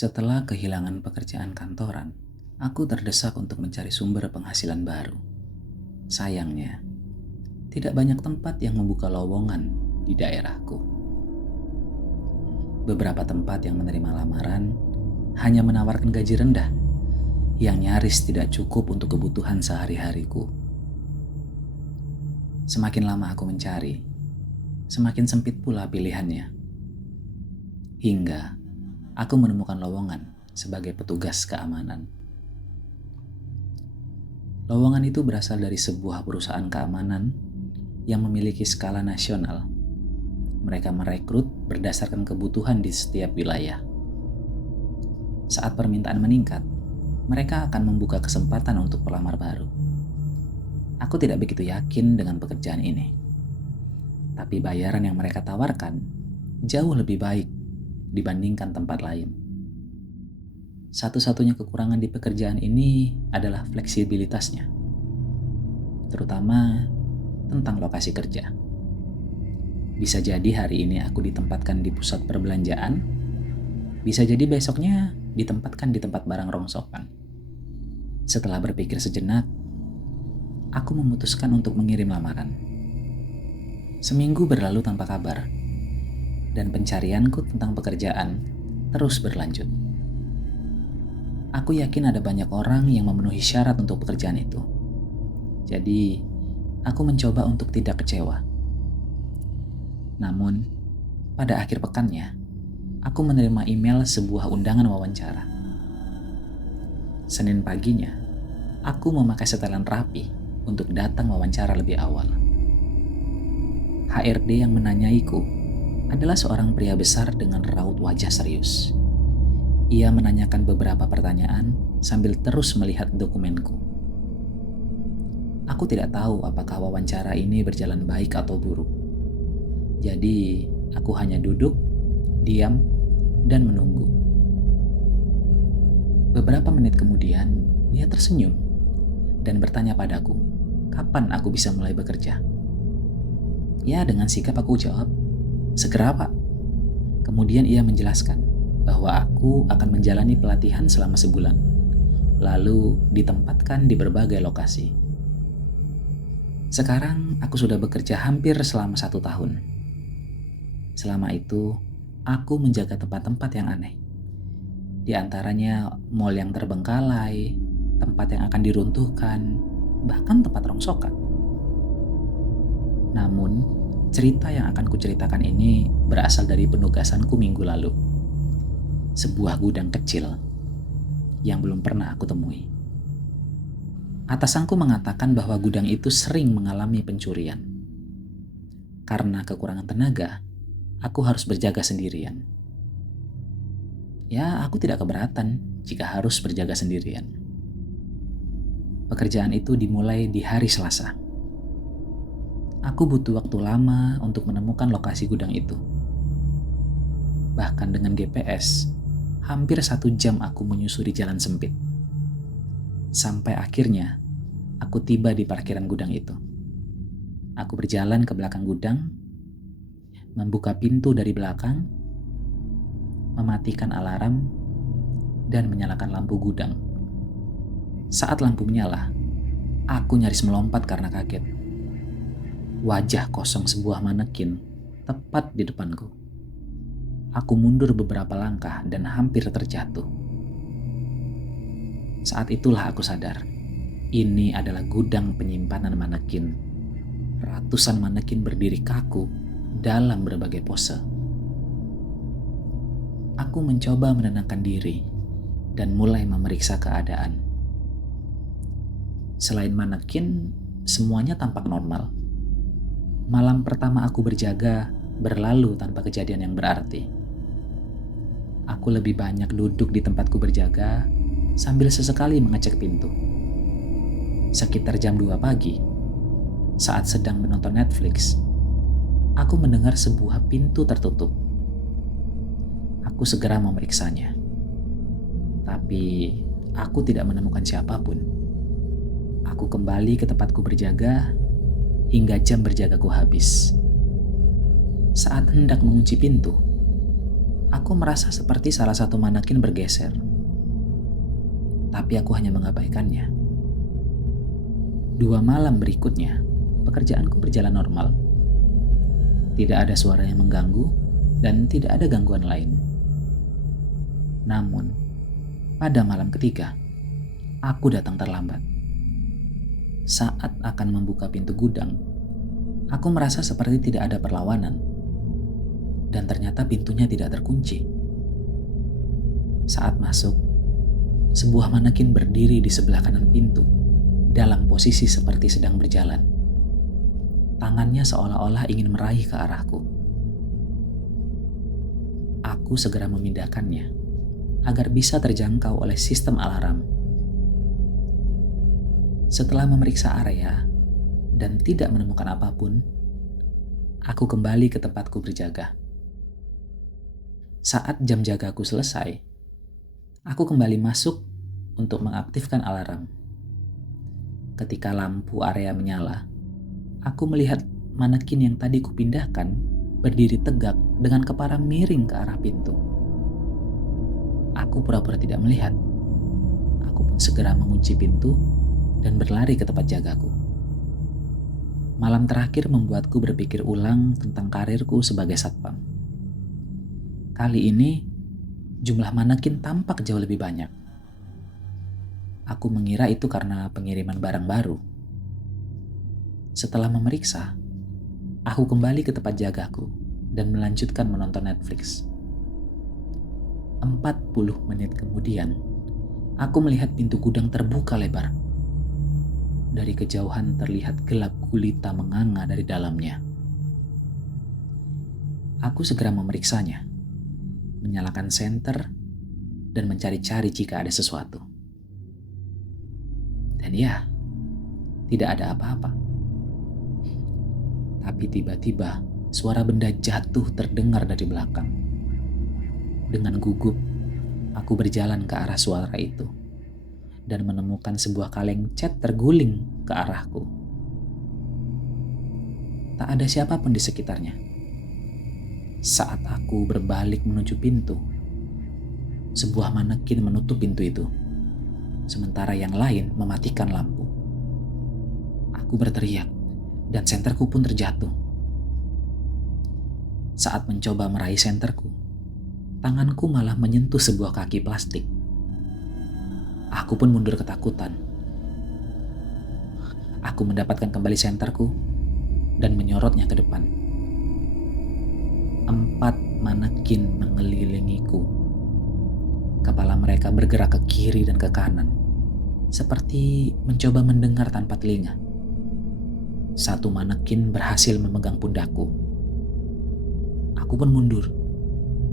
Setelah kehilangan pekerjaan kantoran, aku terdesak untuk mencari sumber penghasilan baru. Sayangnya, tidak banyak tempat yang membuka lowongan di daerahku. Beberapa tempat yang menerima lamaran hanya menawarkan gaji rendah yang nyaris tidak cukup untuk kebutuhan sehari-hariku. Semakin lama aku mencari, semakin sempit pula pilihannya. Hingga aku menemukan lowongan sebagai petugas keamanan. Lowongan itu berasal dari sebuah perusahaan keamanan yang memiliki skala nasional. Mereka merekrut berdasarkan kebutuhan di setiap wilayah. Saat permintaan meningkat, mereka akan membuka kesempatan untuk pelamar baru. Aku tidak begitu yakin dengan pekerjaan ini. Tapi bayaran yang mereka tawarkan jauh lebih baik dibandingkan tempat lain. Satu-satunya kekurangan di pekerjaan ini adalah fleksibilitasnya, terutama tentang lokasi kerja. Bisa jadi hari ini aku ditempatkan di pusat perbelanjaan, bisa jadi besoknya ditempatkan di tempat barang rongsokan. Setelah berpikir sejenak, aku memutuskan untuk mengirim lamaran. Seminggu berlalu tanpa kabar, dan pencarianku tentang pekerjaan terus berlanjut. Aku yakin ada banyak orang yang memenuhi syarat untuk pekerjaan itu. Jadi, aku mencoba untuk tidak kecewa. Namun, pada akhir pekannya, aku menerima email sebuah undangan wawancara. Senin paginya, aku memakai setelan rapi untuk datang wawancara lebih awal. HRD yang menanyaiku adalah seorang pria besar dengan raut wajah serius. Ia menanyakan beberapa pertanyaan sambil terus melihat dokumenku. Aku tidak tahu apakah wawancara ini berjalan baik atau buruk. Jadi, aku hanya duduk, diam, dan menunggu. Beberapa menit kemudian, dia tersenyum dan bertanya padaku, kapan aku bisa mulai bekerja? Ya, dengan sikap aku jawab, segera Pak. Kemudian ia menjelaskan bahwa aku akan menjalani pelatihan selama sebulan, lalu ditempatkan di berbagai lokasi. Sekarang aku sudah bekerja hampir selama 1 tahun. Selama itu, aku menjaga tempat-tempat yang aneh. Di antaranya mal yang terbengkalai, tempat yang akan diruntuhkan, bahkan tempat rongsokan. Namun, cerita yang akan kuceritakan ini berasal dari penugasanku minggu lalu. Sebuah gudang kecil yang belum pernah aku temui. Atasanku mengatakan bahwa gudang itu sering mengalami pencurian. Karena kekurangan tenaga, aku harus berjaga sendirian. Ya, aku tidak keberatan jika harus berjaga sendirian. Pekerjaan itu dimulai di hari Selasa. Aku butuh waktu lama untuk menemukan lokasi gudang itu. Bahkan dengan GPS, hampir 1 jam aku menyusuri jalan sempit. Sampai akhirnya, aku tiba di parkiran gudang itu. Aku berjalan ke belakang gudang, membuka pintu dari belakang, mematikan alarm, dan menyalakan lampu gudang. Saat lampu menyala, aku nyaris melompat karena kaget. Wajah kosong sebuah manekin tepat di depanku. Aku mundur beberapa langkah dan hampir terjatuh. Saat itulah aku sadar, ini adalah gudang penyimpanan manekin. Ratusan manekin berdiri kaku dalam berbagai pose. Aku mencoba menenangkan diri dan mulai memeriksa keadaan. Selain manekin, semuanya tampak normal. Malam pertama aku berjaga berlalu tanpa kejadian yang berarti. Aku lebih banyak duduk di tempatku berjaga sambil sesekali mengecek pintu. Sekitar jam 2 pagi, saat sedang menonton Netflix, aku mendengar sebuah pintu tertutup. Aku segera memeriksanya. Tapi aku tidak menemukan siapapun. Aku kembali ke tempatku berjaga hingga jam berjagaku habis. Saat hendak mengunci pintu, Aku merasa seperti salah satu manekin bergeser, tapi aku hanya mengabaikannya. 2 malam berikutnya, pekerjaanku berjalan normal. Tidak ada suara yang mengganggu dan tidak ada gangguan lain. Namun, pada malam ketiga, aku datang terlambat. Saat akan membuka pintu gudang, aku merasa seperti tidak ada perlawanan. Dan ternyata pintunya tidak terkunci. Saat masuk, sebuah manekin berdiri di sebelah kanan pintu dalam posisi seperti sedang berjalan. Tangannya seolah-olah ingin meraih ke arahku. Aku segera memindahkannya agar bisa terjangkau oleh sistem alarm. Setelah memeriksa area dan tidak menemukan apapun, aku kembali ke tempatku berjaga. Saat jam jagaku selesai, aku kembali masuk untuk mengaktifkan alarm. Ketika lampu area menyala, aku melihat manekin yang tadi kupindahkan berdiri tegak dengan kepala miring ke arah pintu. Aku pura-pura tidak melihat. Aku pun segera mengunci pintu dan berlari ke tempat jagaku. Malam terakhir membuatku berpikir ulang tentang karirku sebagai satpam. Kali ini, jumlah manekin tampak jauh lebih banyak. Aku mengira itu karena pengiriman barang baru. Setelah memeriksa, aku kembali ke tempat jagaku dan melanjutkan menonton Netflix. 40 menit kemudian, aku melihat pintu gudang terbuka lebar. Dari kejauhan terlihat gelap gulita menganga dari dalamnya. Aku segera memeriksanya, menyalakan senter, dan mencari-cari jika ada sesuatu. Dan ya, tidak ada apa-apa. Tapi tiba-tiba suara benda jatuh terdengar dari belakang. Dengan gugup, aku berjalan ke arah suara itu dan menemukan sebuah kaleng cat terguling ke arahku. Tak ada siapapun di sekitarnya. Saat aku berbalik menuju pintu, sebuah manekin menutup pintu itu, sementara yang lain mematikan lampu. Aku berteriak, dan senterku pun terjatuh. Saat mencoba meraih senterku, tanganku malah menyentuh sebuah kaki plastik. Aku pun mundur ketakutan. Aku mendapatkan kembali senterku dan menyorotnya ke depan. 4 manekin mengelilingiku. Kepala mereka bergerak ke kiri dan ke kanan, seperti mencoba mendengar tanpa telinga. Satu manekin berhasil memegang pundakku. Aku pun mundur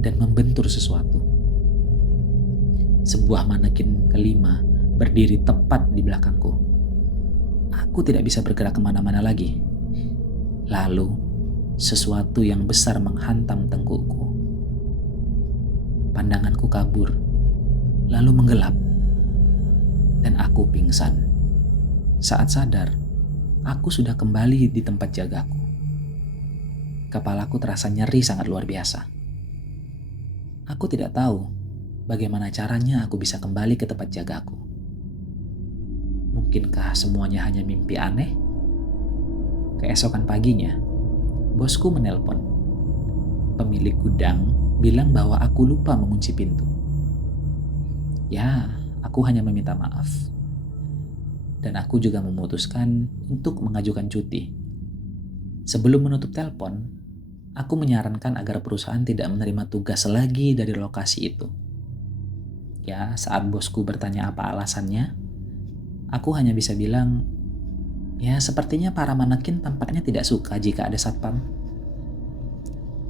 dan membentur sesuatu. Sebuah manekin kelima berdiri tepat di belakangku. Aku tidak bisa bergerak kemana-mana lagi. Lalu, sesuatu yang besar menghantam tengkukku. Pandanganku kabur, lalu menggelap, dan aku pingsan. Saat sadar, aku sudah kembali di tempat jagaku. Kepalaku terasa nyeri sangat luar biasa. Aku tidak tahu bagaimana caranya aku bisa kembali ke tempat jagaku. Mungkinkah semuanya hanya mimpi aneh? Keesokan paginya, bosku menelpon. Pemilik gudang bilang bahwa aku lupa mengunci pintu. Ya, aku hanya meminta maaf. Dan aku juga memutuskan untuk mengajukan cuti. Sebelum menutup telepon, aku menyarankan agar perusahaan tidak menerima tugas lagi dari lokasi itu. Ya, saat bosku bertanya apa alasannya, aku hanya bisa bilang, ya sepertinya para manekin tampaknya tidak suka jika ada satpam.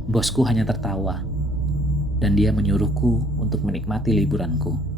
Bosku hanya tertawa, dan dia menyuruhku untuk menikmati liburanku.